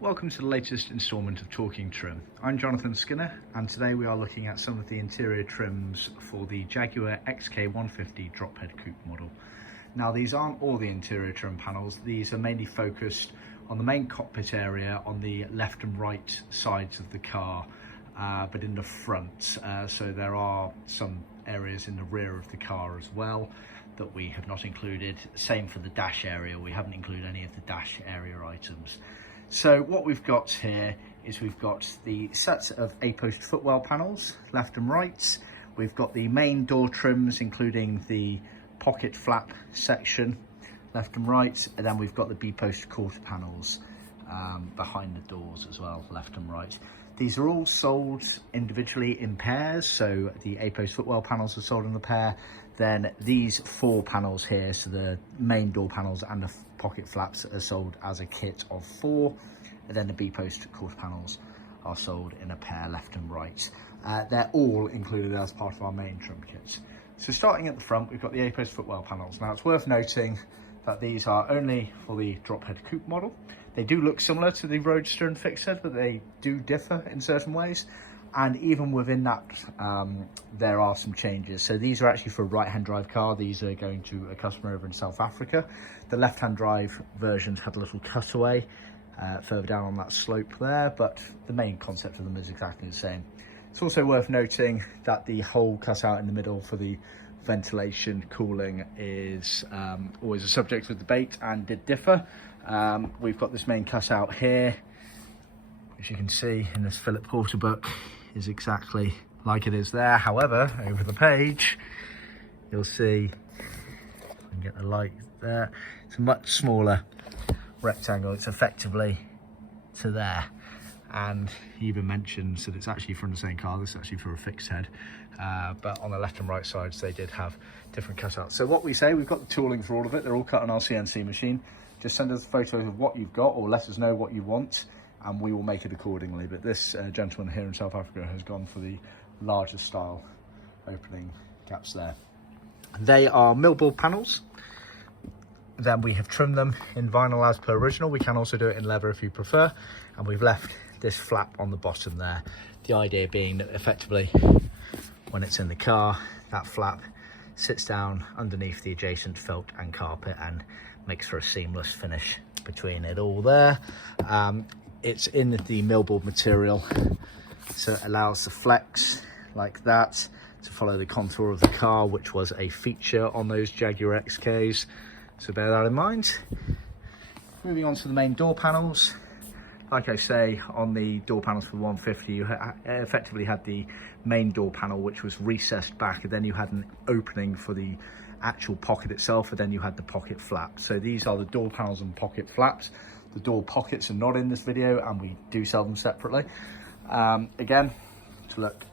Welcome to the latest instalment of Talking Trim. I'm Jonathan Skinner, and today we are looking at some of the interior trims for the Jaguar XK150 drophead coupe model. Now, these aren't all the interior trim panels. These are mainly focused on the main cockpit area on the left and right sides of the car, but in the front. So there are some areas in the rear of the car as well that we have not included. Same for the dash area. We haven't included any of the dash area items. So what we've got here is we've got the set of A-post footwell panels, left and right. We've got the main door trims, including the pocket flap section, left and right. And then we've got the B-post quarter panels behind the doors as well, left and right. These are all sold individually in pairs. So the A-post footwell panels are sold in a pair. Then these four panels here, so the main door panels and the pocket flaps, are sold as a kit of four. And then the B-post quarter panels are sold in a pair, left and right. They're all included as part of our main trim kits. So starting at the front, we've got the A-post footwell panels. Now, it's worth noting that these are only for the drophead coupe model. They do look similar to the Roadster and fixed head, but they do differ in certain ways. And even within that, there are some changes. So these are actually for a right-hand drive car. These are going to a customer over in South Africa. The left-hand drive versions had a little cutaway further down on that slope there, but the main concept of them is exactly the same. It's also worth noting that the hole cut out in the middle for the ventilation cooling is always a subject of debate and did differ. We've got this main cutout here, which you can see in this Philip Porter book is exactly like it is there. However, over the page, you'll see, I can get the light there, it's a much smaller rectangle. It's effectively to there. And he even mentions that it's actually from the same car. This is actually for a fixed head. But on the left and right sides, they did have different cutouts. So what we say, we've got the tooling for all of it. They're all cut on our CNC machine. Just send us photos of what you've got, or let us know what you want, and we will make it accordingly. But this gentleman here in South Africa has gone for the larger style opening gaps there. They are millboard panels. Then we have trimmed them in vinyl as per original. We can also do it in leather if you prefer. And we've left this flap on the bottom there. The idea being that effectively, when it's in the car, that flap sits down underneath the adjacent felt and carpet and makes for a seamless finish between it all there. It's in the millboard material, so it allows the flex like that to follow the contour of the car, which was a feature on those Jaguar XKs. So bear that in mind. Moving on to the main door panels. Like I say, on the door panels for the 150, you effectively had the main door panel, which was recessed back, and then you had an opening for the actual pocket itself, and then you had the pocket flap. So these are the door panels and pocket flaps. The door pockets are not in this video, and we do sell them separately. Again, to look,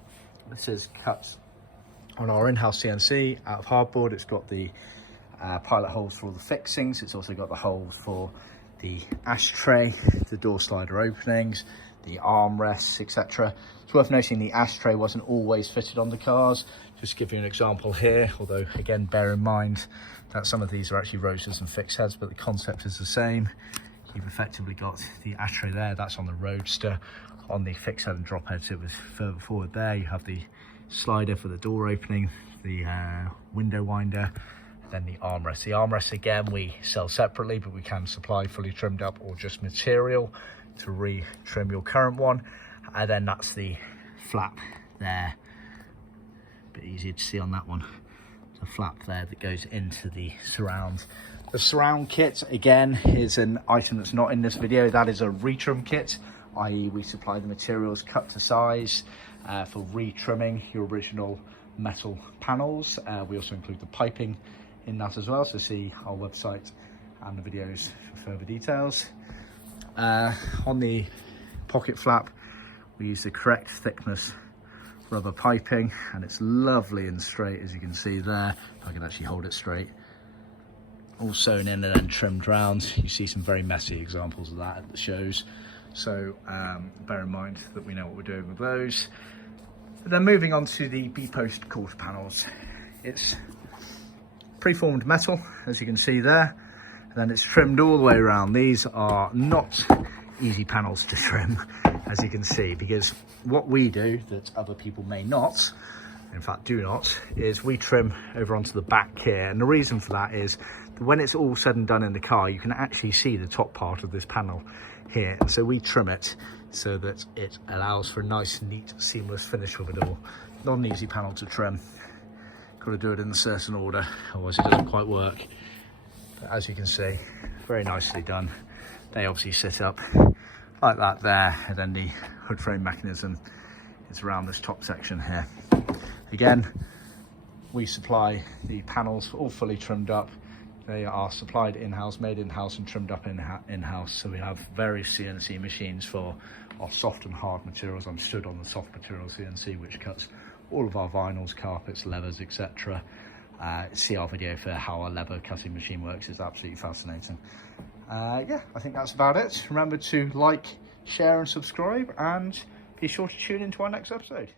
this is cut on our in-house CNC out of hardboard. It's got the pilot holes for all the fixings. It's also got the hole for the ashtray, the door slider openings, the armrests, etc. It's worth noting the ashtray wasn't always fitted on the cars. Just to give you an example here, although again, bear in mind that some of these are actually Roadsters and fixed heads, but the concept is the same. You've effectively got the ashtray there, that's on the Roadster. On the fixed head and drop heads, it was further forward there. You have the slider for the door opening, the window winder, then the armrest. The armrest, again, we sell separately, but we can supply fully trimmed up or just material to re-trim your current one. And then that's the flap there. A bit easier to see on that one. The flap there that goes into the surround. The surround kit, again, is an item that's not in this video. That is a retrim kit, i.e. we supply the materials cut to size for re-trimming your original metal panels. We also include the piping in that as well, so see our website and the videos for further details. On the pocket flap, we use the correct thickness rubber piping, and it's lovely and straight, as you can see there. If I can actually hold it straight. All sewn in and then trimmed round. You see some very messy examples of that at the shows, so bear in mind that we know what we're doing with those. But then moving on to the B-post quarter panels. It's preformed metal, as you can see there, and then it's trimmed all the way around. These are not easy panels to trim, as you can see, because what we do that other people may not, in fact do not, is we trim over onto the back here. And the reason for that is that when it's all said and done in the car, you can actually see the top part of this panel here. And so we trim it so that it allows for a nice, neat, seamless finish with it all. Not an easy panel to trim. Got to do it in a certain order, otherwise it doesn't quite work. But as you can see, very nicely done. They obviously sit up like that there, and then the hood frame mechanism is around this top section here. Again, we supply the panels all fully trimmed up. They are supplied in-house, made in-house and trimmed up in-house. So we have various CNC machines for our soft and hard materials. I'm stood on the soft material CNC, which cuts all of our vinyls, carpets, leathers, etc. See our video for how our leather cutting machine works. It's absolutely fascinating. Yeah, I think that's about it. Remember to like, share and subscribe, and be sure to tune into our next episode.